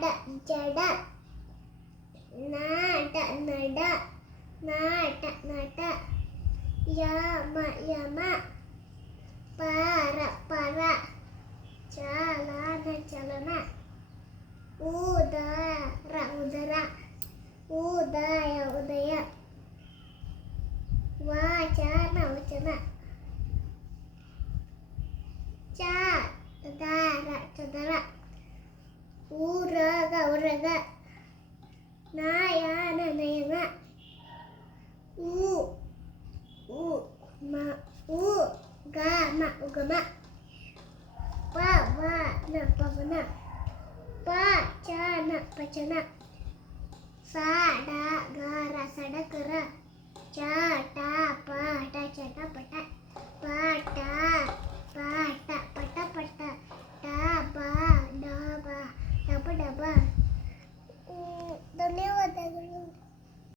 da da da na da na da na da na ya ma ya ma para para jalana jalana udara udara ಊರಗ ಉರಗ ನಯನ ನಯನ ಉ ಉ ಮ ಉ ಗ ಮ ಉಗಮ ಪವನ ಪವನ ಪಚನ ಪಚನ